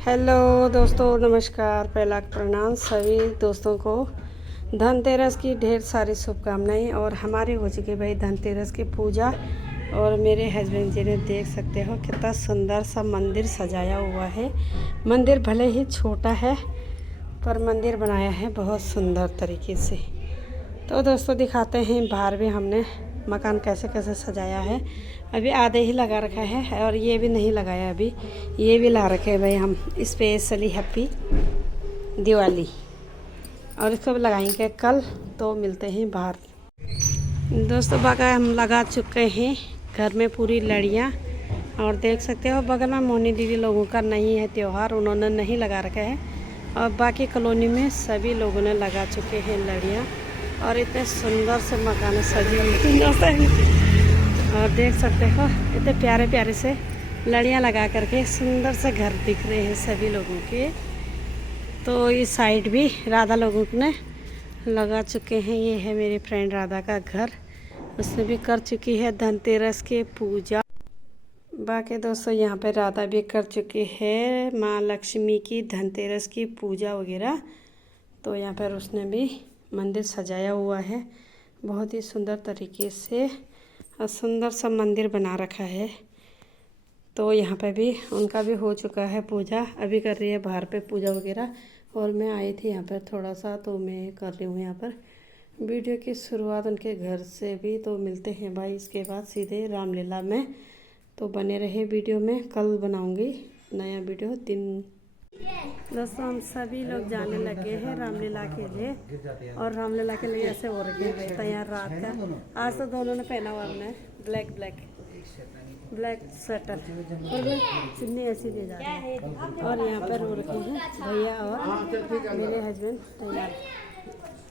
Hello दोस्तों, नमस्कार। पहला प्रणाम सभी दोस्तों को। धनतेरस की ढेर सारी शुभकामनाएं। और हमारी हो चुकी भाई धनतेरस की पूजा। और मेरे हस्बैंड जी ने देख सकते हो कितना सुंदर सा मंदिर सजाया हुआ है। मंदिर भले ही छोटा है पर मंदिर बनाया है बहुत सुंदर तरीके से। तो दोस्तों दिखाते हैं बाहर भी हमने मकान कैसे कैसे सजाया है। अभी आधे ही लगा रखा है और ये भी नहीं लगाया अभी। ये भी ला रखे हैं भाई हम स्पेशली हैप्पी दिवाली। और इसको भी लगाएंगे कल। तो मिलते हैं बाहर। दोस्तों बगल हम लगा चुके हैं घर में पूरी लड़ियाँ। और देख सकते हो बगल में मोनी दीदी लोगों का नहीं है त्यौहार, उन्होंने नहीं लगा रखा है। और बाकी कॉलोनी में सभी लोगों ने लगा चुके हैं लड़ियाँ। और इतने सुंदर से मकान सजी हुई और देख सकते हो इतने प्यारे प्यारे से लड़ियाँ लगा करके सुंदर से घर दिख रहे हैं सभी लोगों के। तो इस साइड भी राधा लोगों ने लगा चुके हैं। ये है मेरी फ्रेंड राधा का घर, उसने भी कर चुकी है धनतेरस की पूजा। बाकी दोस्तों यहाँ पे राधा भी कर चुकी है माँ लक्ष्मी की धनतेरस की पूजा वगैरह। तो यहाँ पर उसने भी मंदिर सजाया हुआ है बहुत ही सुंदर तरीके से। और सुंदर सा मंदिर बना रखा है। तो यहाँ पे भी उनका भी हो चुका है पूजा। अभी कर रही है बाहर पे पूजा वगैरह। और मैं आई थी यहाँ पर थोड़ा सा, तो मैं कर रही हूँ यहाँ पर वीडियो की शुरुआत उनके घर से भी। तो मिलते हैं भाई इसके बाद सीधे रामलीला में। तो बने रहे वीडियो में, कल बनाऊंगी नया वीडियो दिन। दोस्तों हम सभी लोग जाने लगे हैं रामलीला के लिए। और रामलीला के लिए ऐसे हो रखे हैं तैयार रात का। आज तो दोनों ने पहना हुआ हमने ब्लैक स्वेटर और चुन्नी ऐसी दे जा रही है। और यहाँ पर हो रखे हैं भैया और मेरे हस्बैंड तैयार।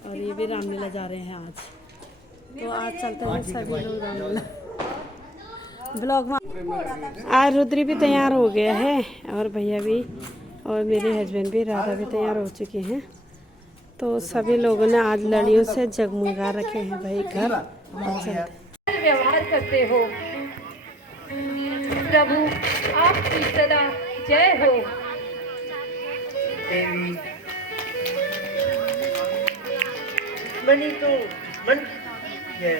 और ये भी रामलीला जा रहे हैं आज। तो आज चलते हैं सभी लोग रामलीला ब्लॉग में। आज रुद्री भी तैयार हो गया है और भैया भी और मेरे हस्बैंड भी, राधा भी तैयार हो चुके हैं। तो सभी लोगों ने आज लड़ियों से जगमगा रखे हैं भाई घर। व्यवहार करते हो प्रभु, आपकी सदा जय हो। देवी मनी तो मन है।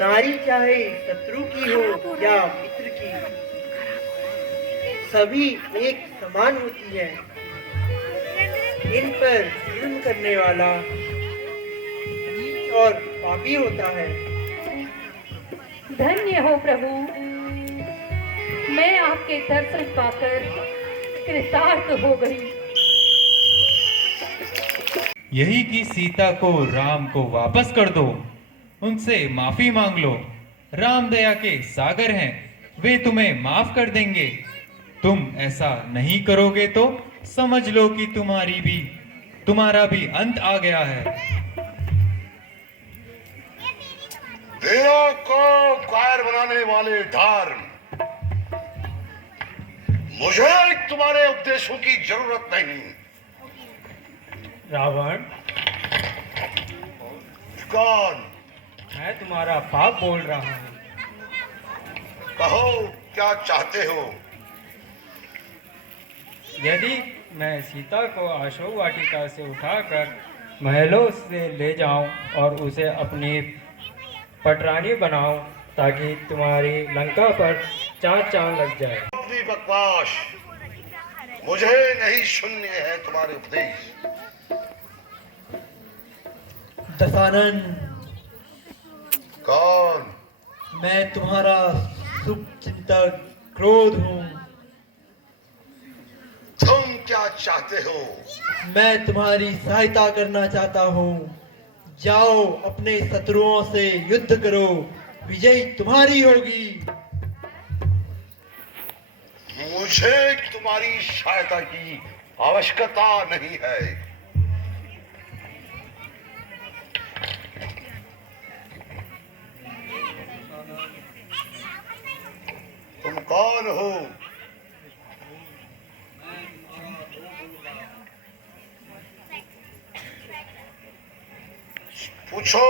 नारी चाहे शत्रु की हो या मित्र की, सभी एक समान होती है। इन पर जुल्म करने वाला और पापी होता है। धन्य हो प्रभु, मैं आपके दर्शन पाकर कृतार्थ हो गई। यही कि सीता को राम को वापस कर दो, उनसे माफी मांग लो। राम दया के सागर हैं, वे तुम्हें माफ कर देंगे। तुम ऐसा नहीं करोगे तो समझ लो कि तुम्हारा भी अंत आ गया है। वीरों को कायर बनाने वाले धार्म, मुझे तुम्हारे उपदेशों की जरूरत नहीं। रावण, कौन? मैं तुम्हारा बाप बोल रहा हूँ। कहो क्या चाहते हो? यदि मैं सीता को अशोक वाटिका से उठाकर महलों से ले जाऊं और उसे अपनी पटरानी बनाऊं ताकि तुम्हारी लंका पर चांद लग जाए। अपनी बकवास, मुझे नहीं सुनने हैं तुम्हारे उपदेश। दशानन, कौन? मैं तुम्हारा शुभ चिंतक क्रोध हूँ। तुम क्या चाहते हो? मैं तुम्हारी सहायता करना चाहता हूँ। जाओ अपने शत्रुओं से युद्ध करो, विजय तुम्हारी होगी। मुझे तुम्हारी सहायता की आवश्यकता नहीं है। तुम कौन हो? पूछो,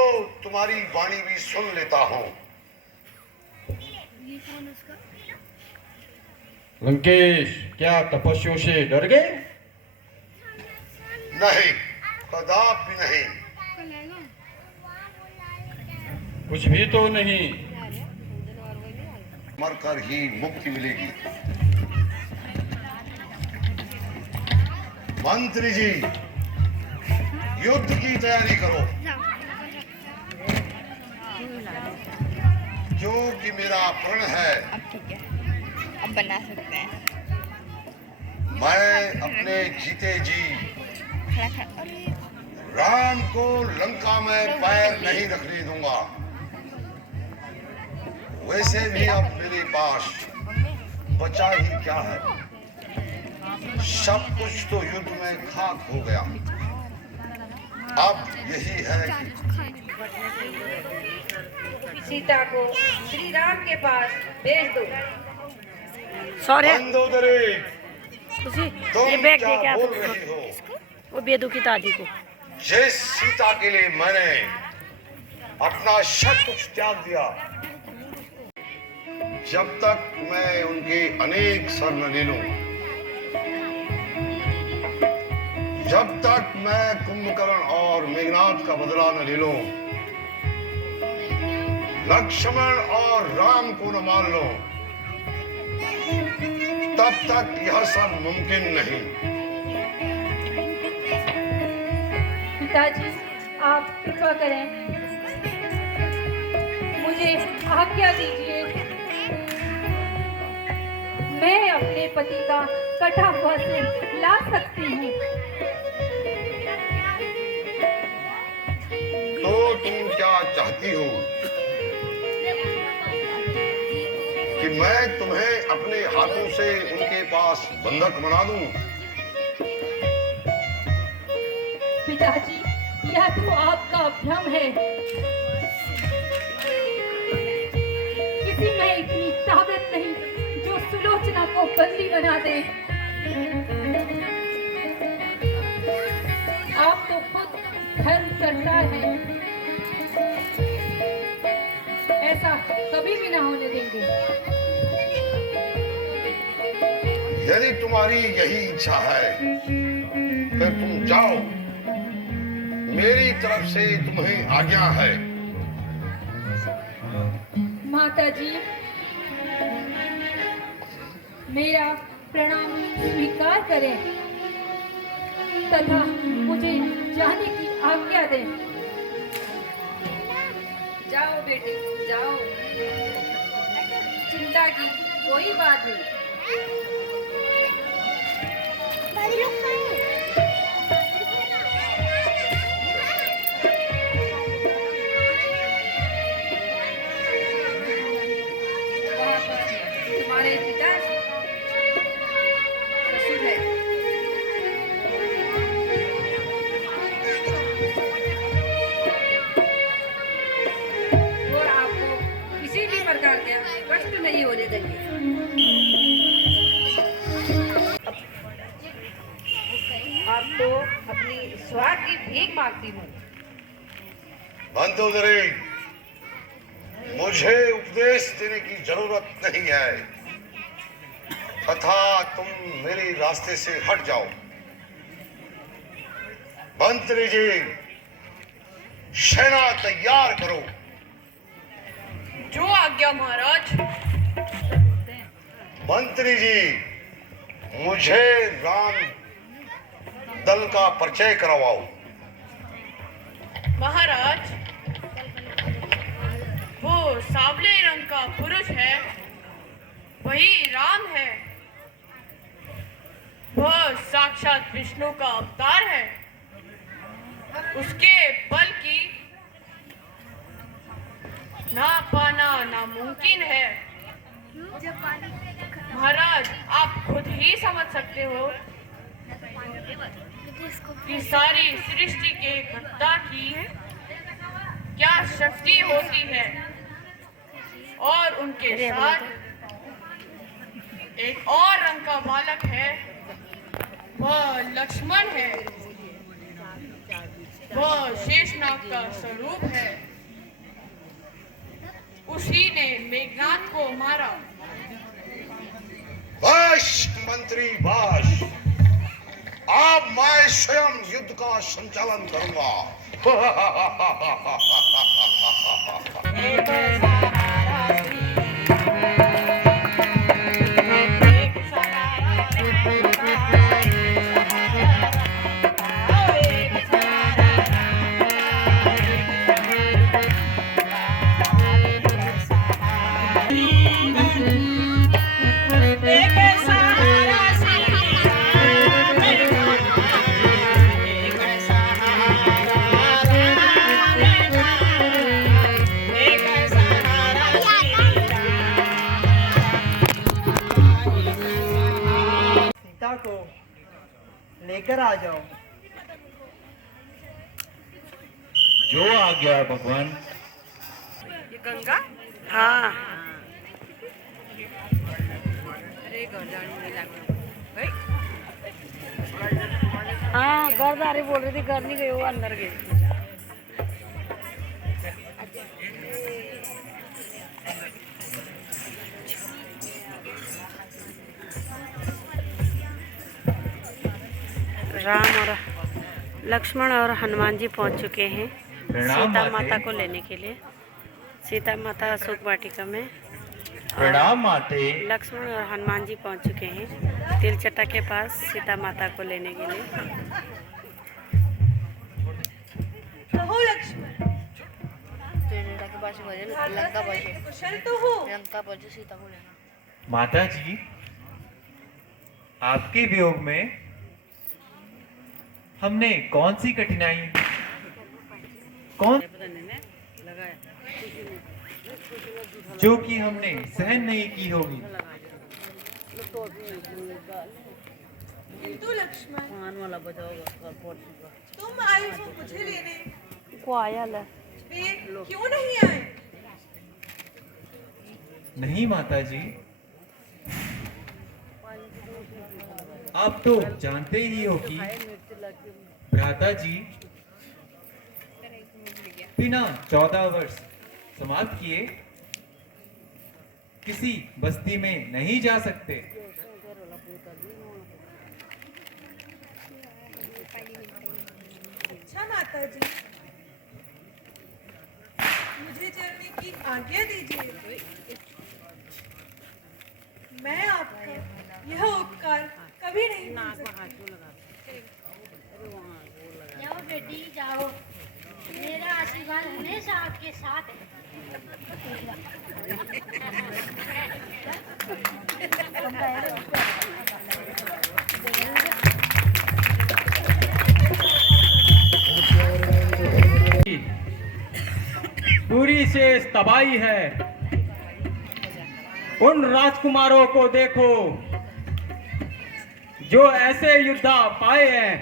तुम्हारी वाणी भी सुन लेता हूं। लंकेश, क्या तपस्वियों से डर गए? नहीं, कदापि नहीं। कुछ भी तो नहीं। मरकर ही मुक्ति मिलेगी। मंत्री जी, युद्ध की तैयारी करो, क्योंकि मेरा प्रण है। अब बना सकते हैं। मैं अपने जीते जी खड़ा खड़ा अरे राम को लंका में पैर नहीं रखने दूंगा। वैसे भी अब मेरे पास बचा ही क्या है, सब कुछ तो युद्ध में खाक हो गया। अब यही है कि सीता को श्री राम के पास भेज दो। सॉरी मंदोदरी, खुशी, तुम ये बैग क्या दे क्या बोल रही हो? वो बेदू की दादी को। जिस सीता के लिए मैंने अपना सब कुछ त्याग दिया, जब तक मैं उनके अनेक सर न ले लूं, जब तक मैं कुंभकर्ण और मेघनाथ का बदला न ले लूं, लक्ष्मण और राम को न मान लो, तब तक यह सब मुमकिन नहीं। पिताजी, आप कृपा करें, मुझे आज्ञा दीजिए। मैं अपने पति का कटा हुआ सिर ला सकती हूँ। तो तुम क्या चाहती हो कि मैं तुम्हें अपने हाथों से उनके पास बंधक बना दूं? पिताजी, यह तो आपका भ्रम है। किसी में इतनी ताकत नहीं जो सुलोचना को बंदी बना दे। आप तो खुद धर्म सरदार हैं, ऐसा कभी भी ना होने देंगे। यदि तुम्हारी यही इच्छा है, फिर तुम जाओ, मेरी तरफ से तुम्हें आज्ञा है। माता जी, मेरा प्रणाम स्वीकार करें तथा मुझे जाने की आज्ञा दें। जाओ बेटी, जाओ, चिंता की कोई बात नहीं। वहाँ पर तुम्हारे पिता ससुर है। और आपको किसी भी प्रकार का कष्ट नहीं होने देंगे। आप तो अपनी स्वार्थ की भीख मांगती हूँ। मंदोदरी, मुझे उपदेश देने की जरूरत नहीं है, तथा तुम मेरे रास्ते से हट जाओ। मंत्री जी, सेना तैयार करो। जो आज्ञा महाराज। मंत्री जी, मुझे राम दल का परिचय करवाओ। महाराज, वो सांवले रंग का पुरुष है, वही राम है। वह साक्षात विष्णु का अवतार है। उसके बल की ना पाना नामुमकिन है। महाराज, आप खुद ही समझ सकते हो कि सारी सृष्टि के कर्ता की क्या शक्ति होती है। और उनके साथ एक और रंग का बालक है, वह लक्ष्मण है। वह शेषनाग का स्वरूप है। उसी ने मेघनाथ को मारा। बस मंत्री बाश, अब मैं स्वयं युद्ध का संचालन करूंगा। सीता को लेकर आ जाओ। जो आ गया भगवान। हाँ हाँ गर्दारी बोल रही थी, घर नहीं गई, वो अंदर गई। राम और लक्ष्मण और हनुमान जी पहुंच चुके हैं सीता माता को लेने के लिए। सीता माता अशोक वाटिका में, प्रणाम माते। लक्ष्मण और हनुमान जी पहुंच चुके हैं तिलचट्टा के पास सीता माता को लेने के लिए। कहो लक्ष्मण, कुशल तो हो? लंका पर सीता को लेना। माता जी, आपके वियोग में हमने कौन सी कठिनाई, कौन जो कि हमने सहन नहीं की होगी। किंतु लक्ष्मण, तुम आए हो मुझे लेने, को आया ला वे क्यों नहीं आए? नहीं माता जी, आप तो जानते ही हो कि भ्राता जी बिना 14 वर्ष समाप्त किए किसी बस्ती में नहीं जा सकते। अच्छा माता जी, मुझे चलने की आज्ञा दीजिए। मैं आपका यह उपकार कभी नहीं भूल सकती। जाओ बेटी जाओ, मेरा आशीर्वाद हमेशा आपके साथ है। पूरी से तबाही है। उन राजकुमारों को देखो जो ऐसे योद्धा पाए हैं।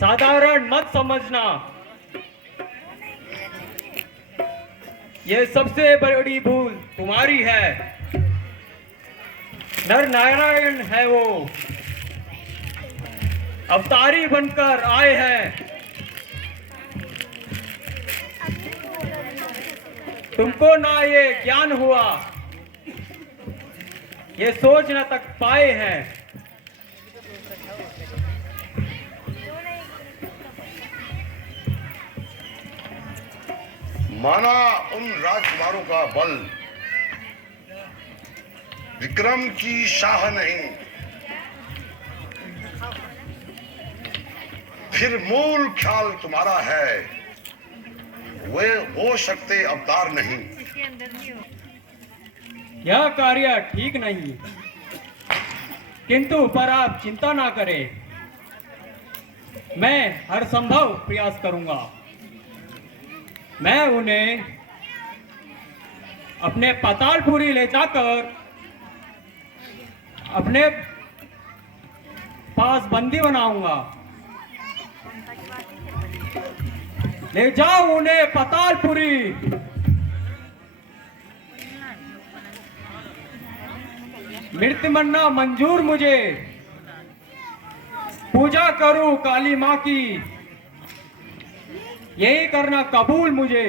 साधारण मत समझना, ये सबसे बड़ी भूल तुम्हारी है। नर नारायण है वो, अवतारी बनकर आए हैं। तुमको ना ये ज्ञान हुआ, ये सोच न तक पाए हैं। माना उन राजकुमारों का बल विक्रम की शाह नहीं, फिर मूल ख्याल तुम्हारा है, वे हो सकते अवतार नहीं। यह कार्य ठीक नहीं, किंतु पर आप चिंता ना करें, मैं हर संभव प्रयास करूंगा। मैं उन्हें अपने पातालपुरी ले जाकर अपने पास बंदी बनाऊंगा। ले जाओ उन्हें पातालपुरी। मृत्यु मरना मंजूर मुझे, पूजा करूं काली माँ की, यही करना कबूल मुझे।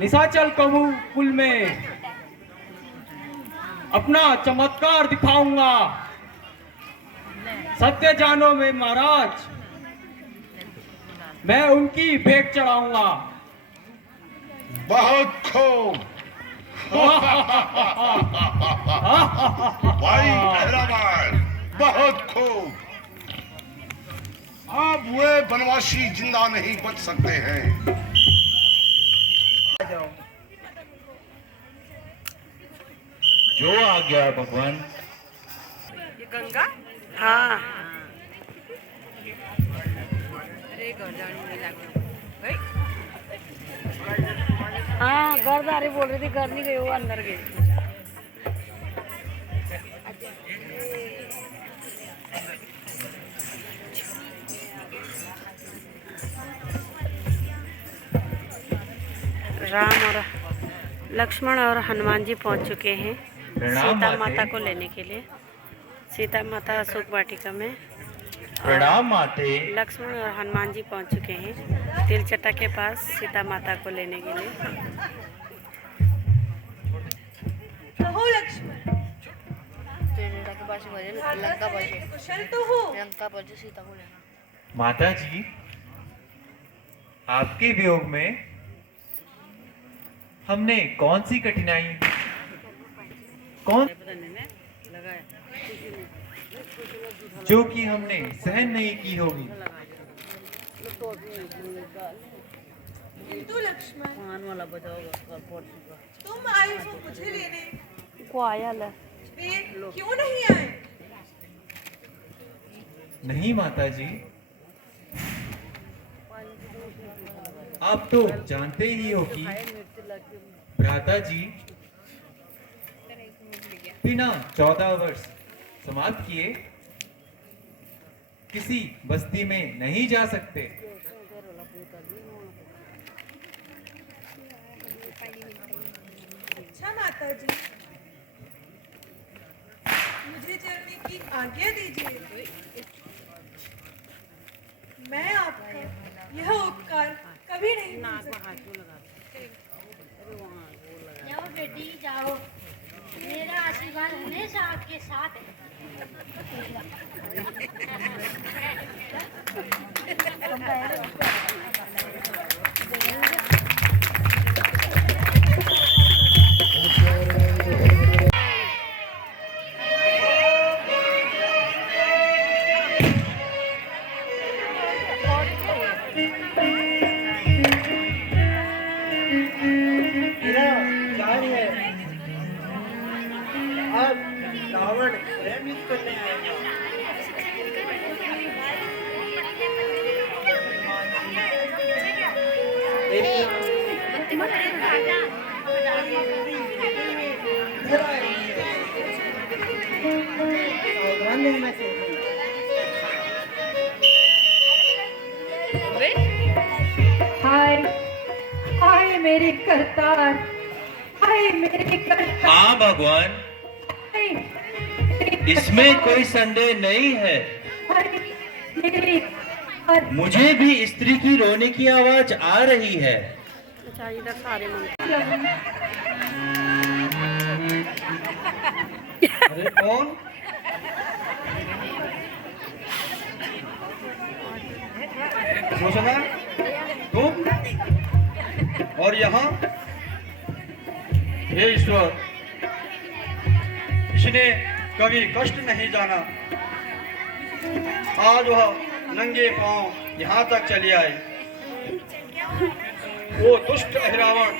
निशाचल कुल में अपना चमत्कार दिखाऊंगा। सत्य जानो में महाराज, मैं उनकी भेंट चढ़ाऊंगा। बहुत खूब। भाई पहलवान, बहुत खूब। अब वे बनवासी जिंदा नहीं बच सकते हैं। जो आ गया भगवान। ये गंगा हाँ अरे घर जाने में लग भाई हाँ घरदारी बोल रही थी, घर नहीं गई, वो अंदर गई। राम और लक्ष्मण और हनुमान जी पहुंच चुके हैं प्रणाम सीता माते। माता को लेने के लिए। सीता माता अशोक वाटिका में, प्रणाम माते। लक्ष्मण और हनुमान जी पहुंच चुके हैं तिलचट्टा के पास सीता माता को लेने के लिए। हो लक्ष्मण के पास लंका बजे कुशल तो हो। लंका बजे सीता को लेना। माता जी, आपके वियोग में हमने कौन सी कठिनाई, कौन जो कि हमने सहन नहीं की होगी। किंतु लक्ष्मण तुम आए हो मुझे लेने, को आया ल वे क्यों नहीं आए? नहीं माता जी, आप तो जानते ही हो कि भ्राता जी बिना 14 वर्ष समाप्त किए किसी बस्ती में नहीं जा सकते। अच्छा माता जी, मुझे चलने की आज्ञा दीजिए। मैं आपका यह उपकार कभी नहीं भूल सकती। जाओ बेटी जाओ, मेरा आशीर्वाद हमेशा आपके साथ है। मेरा विचार है, अब रावण स्वयं युद्ध करने आएगा। इधर आ रही है। सावधान रहना चाहिए। हाय हाय मेरे करतार, हाय मेरे करतार, हाँ भगवान, हाय इसमें कोई संदेह नहीं है। मेरे और मुझे भी स्त्री की रोने की आवाज आ रही है। अच्छा इधर सारे मंदिर। अरे कौन? घोषणा तुम और यहाँ? हे ईश्वर, इसने कभी कष्ट नहीं जाना। आज वह नंगे पांव यहाँ तक चली आई। वो दुष्ट अहिरावण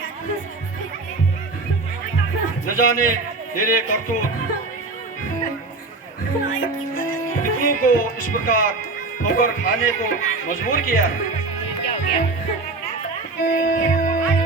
न जाने तेरे करतूत पितरों को इस प्रकार ठोकर खाने को मजबूर किया है। क्या हो गया? आई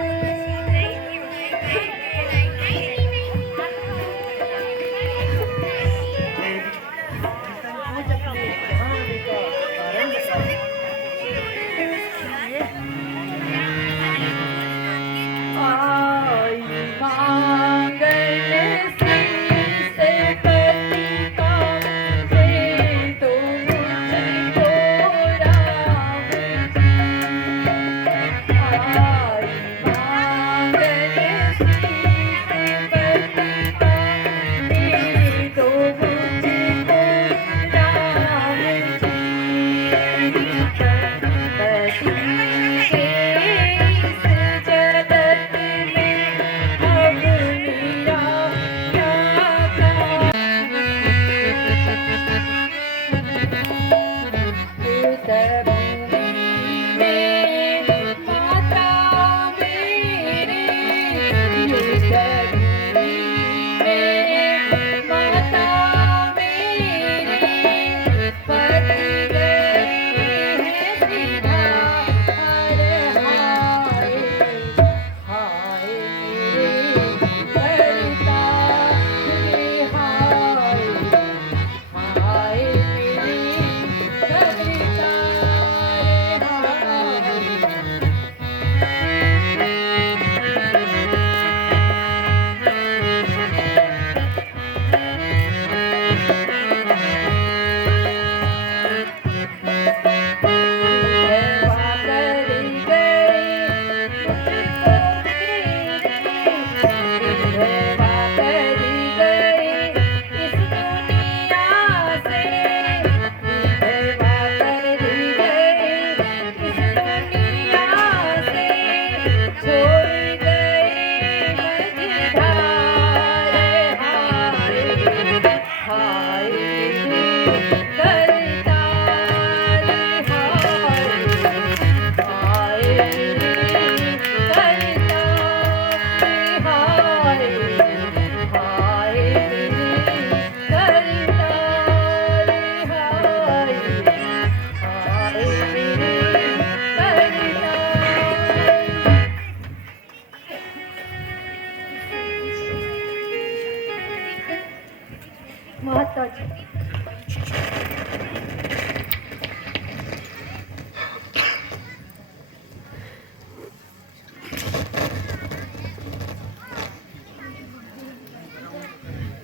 माता जी,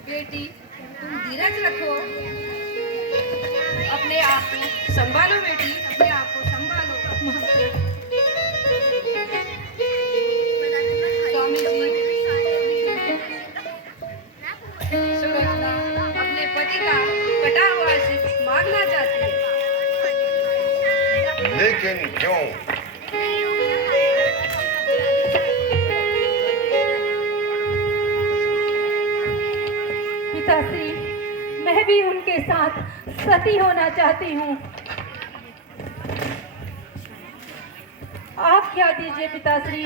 बेटी तुम धीरज रखो, अपने आप को संभालो बेटी, अपने आप को संभालो। स्वामी जी सुलोचना अपने पति का कटा हुआ सिर मांगना चाहती है। लेकिन क्यों? पिताश्री, मैं भी उनके साथ सती होना चाहती हूँ। आप क्या दीजिए पिताश्री,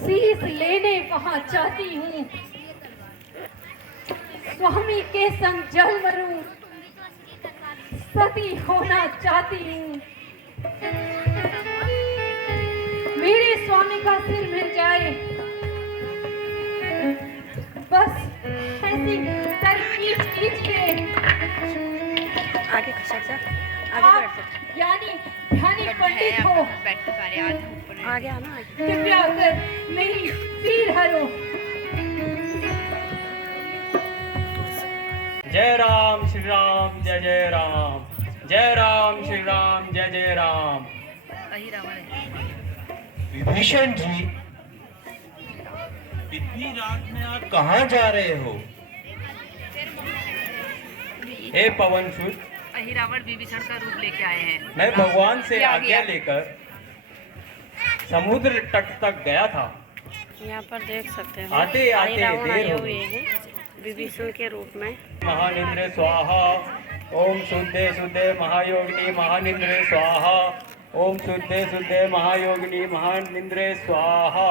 शीश लेने वहां चाहती हूँ। स्वामी के संग जल मरूं, सती होना चाहती हूँ। मेरे स्वामी का सिर मिल जाए, बस ऐसी तरकीब कीजिए। आगे खसक जा, आगे आप बैठ जा, ज्ञानी ध्यानी पंडित हो, आगे आना आगे। कृपया कर मेरी पीर हरो। जय राम श्री राम, जय जय राम, जय राम श्री राम, जय जय राम। विभीषण जी, इतनी रात में आप कहाँ जा रहे हो? हे पवन सुत, अहिरावण विभीषण का रूप लेके आए हैं। मैं भगवान से आज्ञा लेकर समुद्र तट तक गया था। यहाँ पर देख सकते हैं आते आते रावण देर आए हो हुए गई। हैं विभीषण के रूप में। महानिंद्र स्वाहा, ओम शुद्धे शुद्धे महायोगिनी महानिंद्र स्वाहा, ओम शुद्धे शुद्धे महायोगिनी महानिंद्र स्वाहा।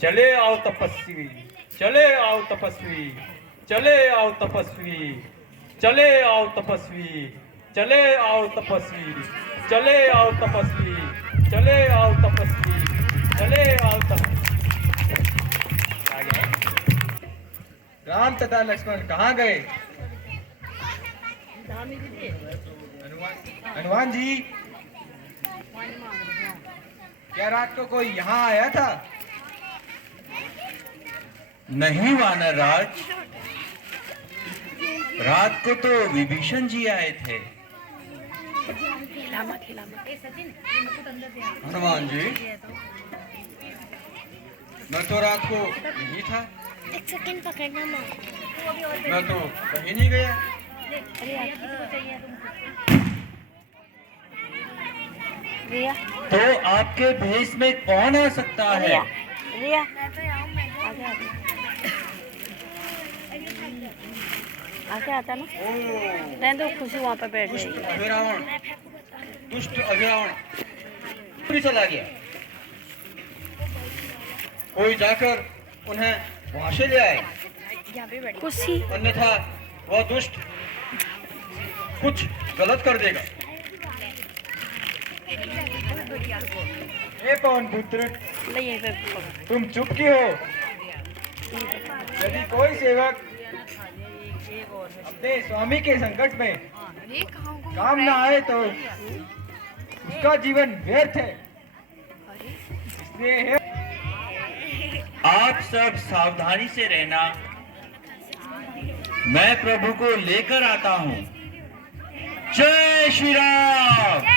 चले आओ तपस्वी, चले आओ तपस्वी, चले आओ तपस्वी, चले आओ तपस्वी, चले आओ तपस्वी, चले आओ तपस्वी, चले आओ तपस्वी, चले आओ तपस्वी। आ गए? राम तथा लक्ष्मण कहाँ गए? हनुमान जी, क्या रात को कोई यहाँ आया था? नहीं वानर राज, रात को तो विभीषण जी आए थे। हनुमान जी, मैं तो रात को यही था, एक सेकंड पकड़ना मां। मैं तो कहीं नहीं गया। रिया, तो आपके भेष में कौन आ सकता है? रिया आगे आता ना, रहने दो, खुशी वहाँ पे बैठ जाएगी। अभिरावण, दुष्ट अभिरावण पूरी चला गया। कोई जाकर उन्हें वहां से ले आए, खुशी अन्यथा वह दुष्ट कुछ गलत कर देगा। हे पवन पुत्र, ले यहीं पे पकड़। तुम चुप क्यों हो? यदि कोई सेवक अपने स्वामी के संकट में काम न आए तो उसका जीवन व्यर्थ है। इसलिए हे आप सब सावधानी से रहना, मैं प्रभु को लेकर आता हूँ। जय श्री राम।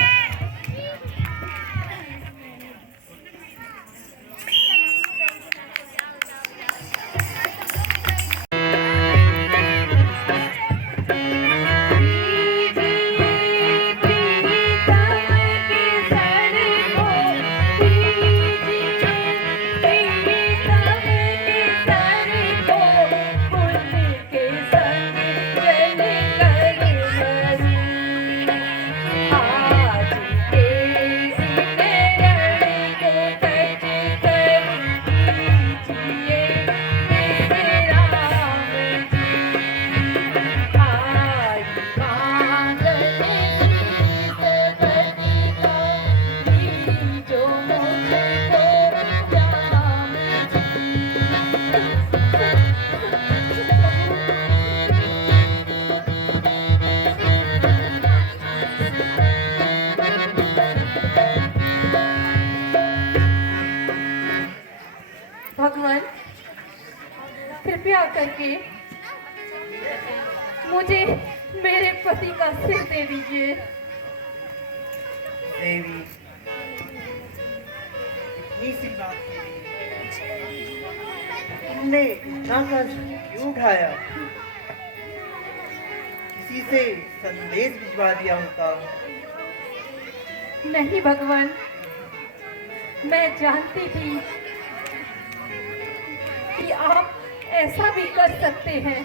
आ करके मुझे मेरे पति का सिर दे दीजिए। देवी, इतनी सी बात के लिए तुमने इतना कष्ट क्यों उठाया? किसी से संदेश भिजवा दिया होता। नहीं भगवान, मैं जानती थी कि आप ऐसा भी कर सकते हैं,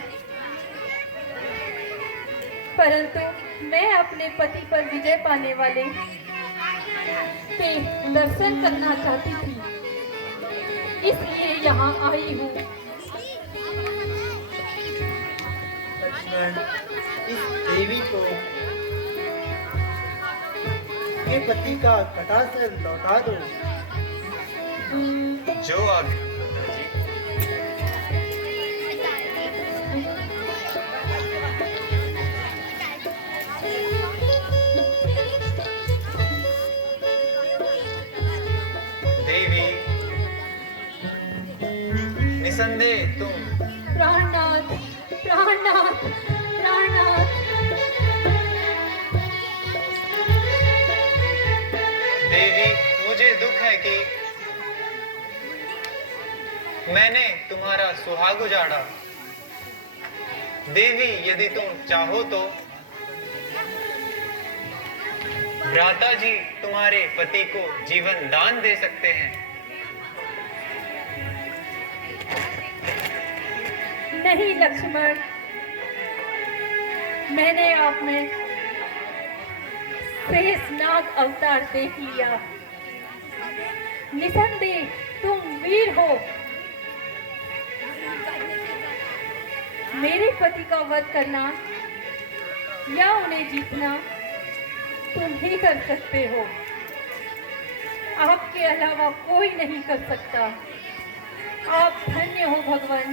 परंतु मैं अपने पति पर विजय पाने वाले के दर्शन करना चाहती थी, इसलिए यहाँ आई हूँ। लक्ष्मण, इस देवी को के पति का कटा सर लौटा दो। जो आगे देवी, निसंदेह तुम प्राणनाथ, प्राणनाथ, प्राणनाथ। देवी, मुझे दुख है कि मैंने तुम्हारा सुहाग उजाड़ा। देवी, यदि तुम चाहो तो भ्राता जी तुम्हारे पति को जीवन दान दे सकते हैं। नहीं लक्ष्मण, मैंने आप में शेष नाग अवतार देख लिया। निसंदेह तुम वीर हो। मेरे पति का वध करना या उन्हें जीतना तुम ही कर सकते हो। आपके अलावा कोई नहीं कर सकता। आप धन्य हो भगवान।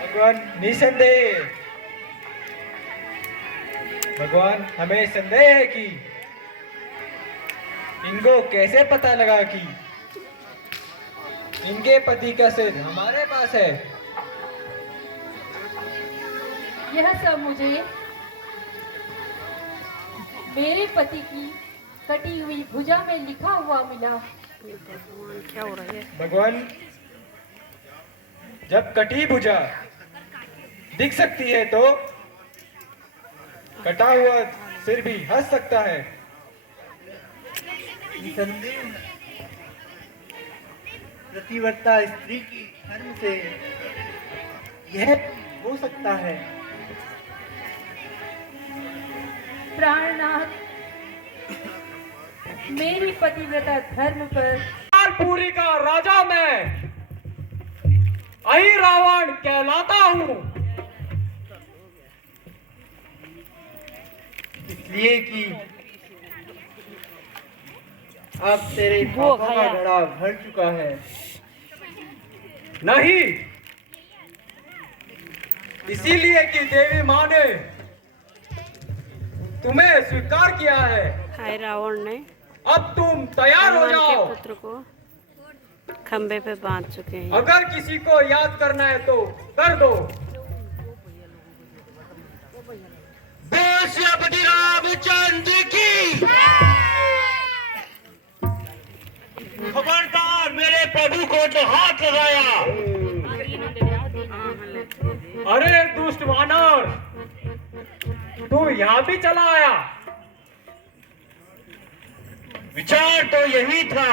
भगवान निसंदेह, भगवान हमें संदेह है कि इनको कैसे पता लगा कि इनके पति का सिर हमारे पास है। यह सब मुझे मेरे पति की कटी हुई भुजा में लिखा हुआ मिला। क्या हो रहा है? भगवान, जब कटी भुजा दिख सकती है तो कटा हुआ सिर भी हंस सकता है। निसंदेह प्रतिवर्ता स्त्री की धर्म से यह हो सकता है। प्राणनाथ, मेरी पतिव्रता धर्म पर लालपुरी का राजा मैं अहि रावण कहलाता हूँ, इसलिए कि अब तेरे पापों का घड़ा भर चुका है। नहीं इसीलिए कि देवी माँ ने तुम्हें स्वीकार किया है। हाय रावण ने अब तुम तैयार हो हनुमान के जाओ। पुत्र को खंबे पे बांध चुके हैं। अगर किसी को याद करना है तो कर दो। बोल श्रीपति रामचंद्र की। खबरदार, मेरे प्रभु को तो हाथ लगाया। अरे दुष्ट वानर, तू यहाँ भी चला आया। विचार तो यही था,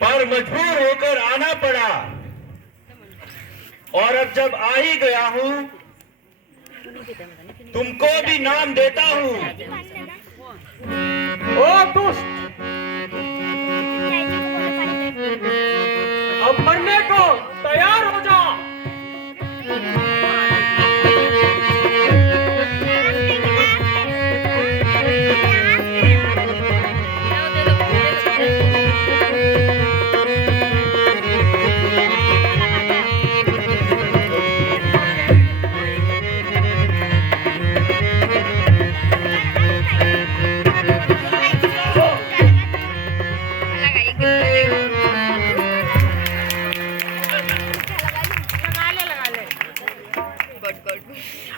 पर मजबूर होकर आना पड़ा। और अब जब आ ही गया हूँ, तुमको भी नाम देता हूँ। ओ दुष्ट, अब मरने को तैयार हो जा।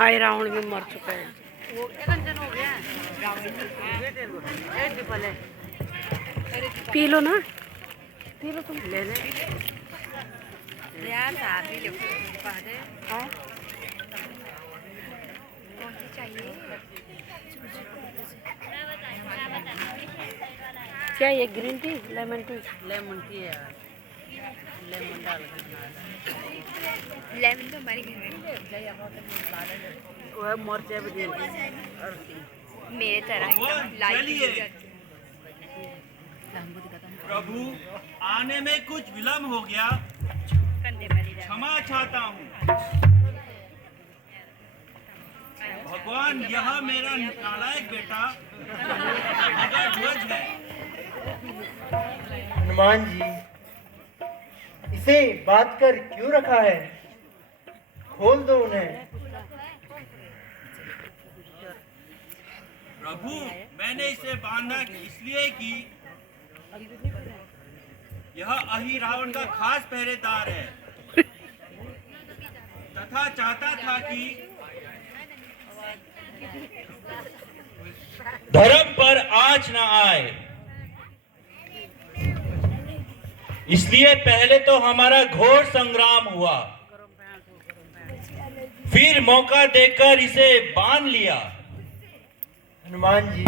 हाय रावण भी मर चुका है। वो कंचन हो गया पी लो ना, पी लो तुम। ले ले यार साथ ही लिखो पा दे हाँ? कौन सी चाहिए क्या ये green tea lemon tea? Lemon है लेमन डाल लेमन तो हमारी घर में वो मिर्च भी दे मेरे तरह एकदम लाइट प्रभु, आने में कुछ विलम्ब हो गया, क्षमा चाहता हूँ। भगवान, यह मेरा नालायक बेटा भगत ध्वज है। हनुमान जी, इसे बात कर क्यों रखा है? खोल दो उन्हें। प्रभु, मैंने इसे बांधा इसलिए कि यह अहि रावण का खास पहरेदार है, तथा चाहता था कि धर्म पर आँच न आए। इसलिए पहले तो हमारा घोर संग्राम हुआ, फिर मौका देकर इसे बांध लिया। हनुमान जी,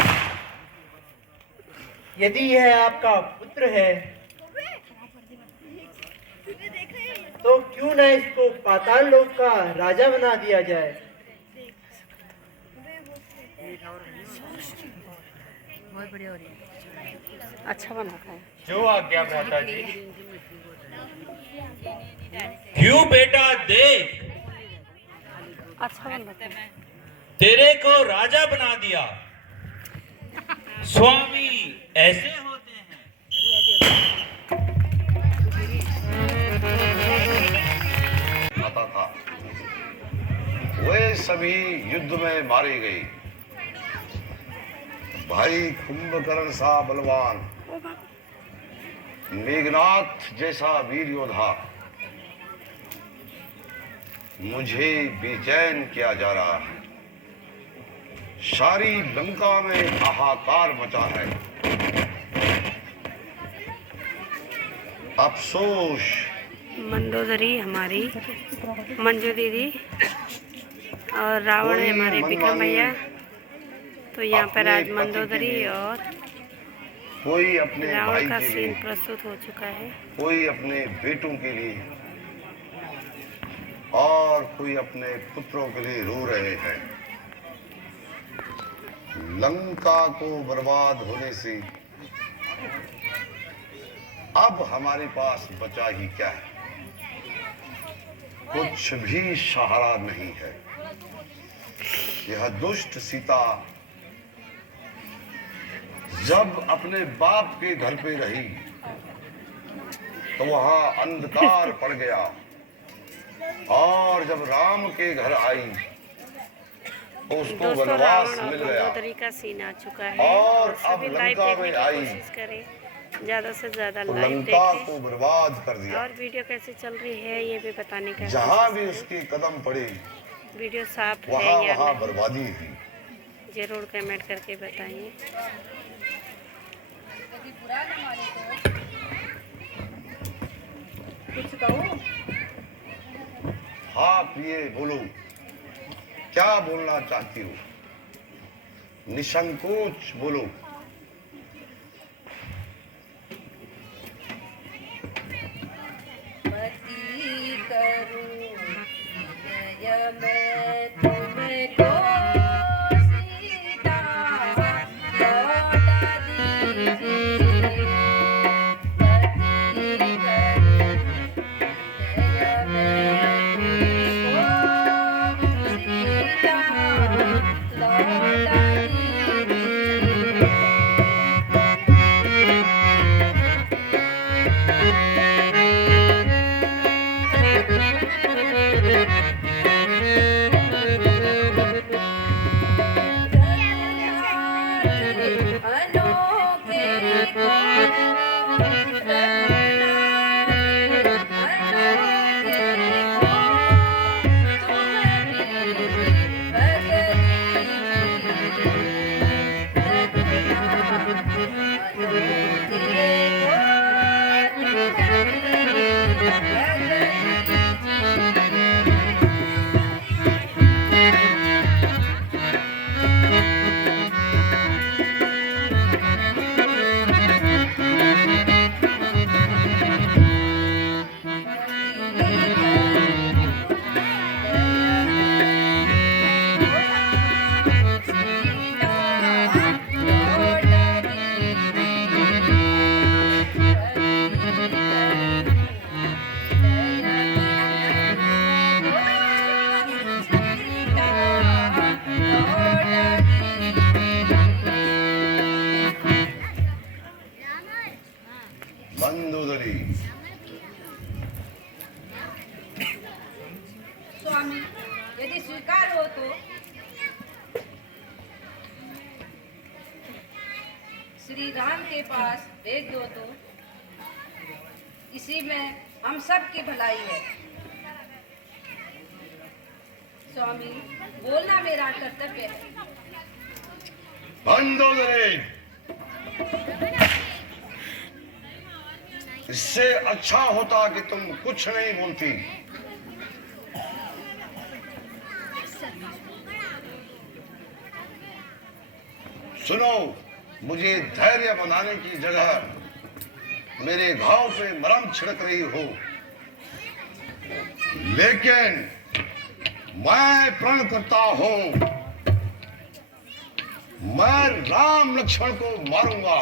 यदि यह आपका पुत्र है तो क्यों न इसको पाताल लोक का राजा बना दिया जाए। बहुत बढ़िया हो रही है। अच्छा बना है। जो आज्ञा माता जी। क्यों बेटा, देख, अच्छा बन रहा है। तेरे को राजा बना दिया। स्वामी ऐसे होते हैं। आता था, वे सभी युद्ध में मारी गई। भाई कुंभकर्ण सा बलवान, मेघनाथ जैसा वीर योद्धा मुझे बेचैन किया जा रहा है। सारी लंका में हाहाकार मचा है। अफसोस, मंदोदरी हमारी मंजू दीदी और रावण है हमारे विक्रम भैया। तो यहाँ पर आज मंदोदरी और कोई अपने भाई रावण का के सीन लिए, प्रस्तुत हो चुका है। कोई अपने बेटों के लिए और कोई अपने पुत्रों के लिए रो रहे हैं। लंका को बर्बाद होने से अब हमारे पास बचा ही क्या है? कुछ भी सहारा नहीं है। यह दुष्ट सीता जब अपने बाप के घर पे रही तो वहां अंधकार पड़ गया, और जब राम के घर आई तो उसको दोस्तों वनवास रावण और मिल गया। मंदोदरी का सीन आ चुका है और सभी अब लाइव लंका देखने में की आई कोशिश करें, ज़्यादा से ज़्यादा तो लाइव लंका देखें को बर्बाद कर दिया। और वीडियो कैसे चल रही है ये भी बताने का जहाँ कोशिश भी करें। उसके कदम पड़े वीडियो साफ है वहाँ या वहाँ नहीं बर्बादी थी। जरूर कमेंट करके बताइए। हाँ प्रिय, बोलो, क्या बोलना चाहती हो? निसंकोच बोलो। स्वामी, यदि स्वीकार हो तो श्री राम के पास भेज दो, तो इसी में हम सब की भलाई है। स्वामी, बोलना मेरा कर्तव्य है। मंदोदरी, इससे अच्छा होता कि तुम कुछ नहीं बोलती। सुनो, मुझे धैर्य बनाने की जगह मेरे घाव पे मरहम छिड़क रही हो, लेकिन मैं प्रण करता हूं, मैं राम लक्ष्मण को मारूंगा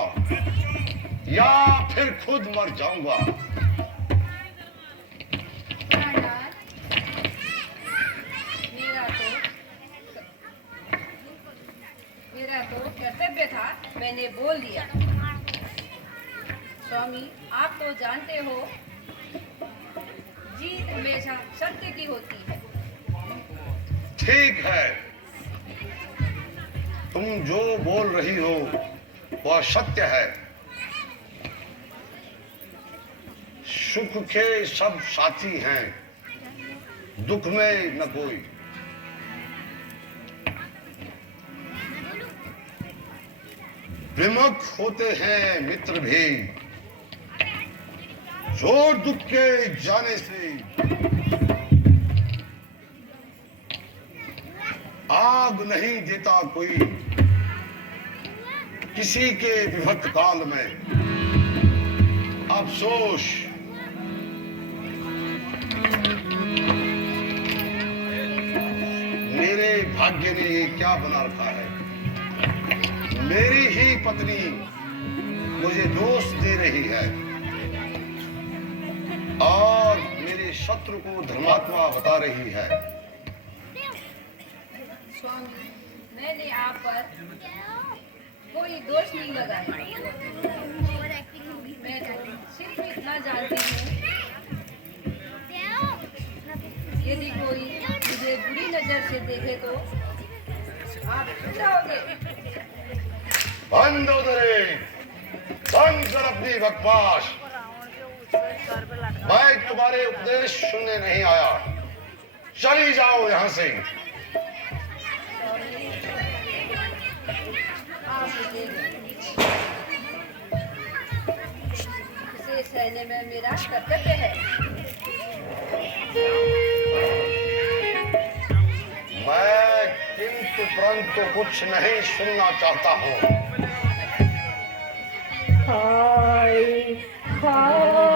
या फिर खुद मर जाऊंगा। मेरा तो कर्तव्य था, मैंने बोल दिया। स्वामी, आप तो जानते हो जीत हमेशा सत्य की होती है। ठीक है, तुम जो बोल रही हो वह सत्य है। सुख के सब साथी हैं, दुख में न कोई। विमुख होते हैं मित्र भी, जो दुख के जाने से आग नहीं देता कोई किसी के विभक्त काल में। अफसोस, मेरे भाग्य ने ये क्या बना रखा है। मेरी ही पत्नी मुझे दोष दे रही है और मेरे शत्रु को धर्मात्मा बता रही है। स्वामी, मैंने आप पर कोई दोष नहीं लगाया। मैं तो सिर्फ इतना जानती हूँ, यदि कोई मुझे बुरी नजर से देखे तो आप जाओगे। मंदोदरी, बंद कर अपनी बकवास। मैं तुम्हारे उपदेश सुनने नहीं आया, चली जाओ यहां से। इसे सहने में मेरा कर्तव्य है। मैं किंतु परंतु कुछ नहीं सुनना चाहता हूँ। हाय हाय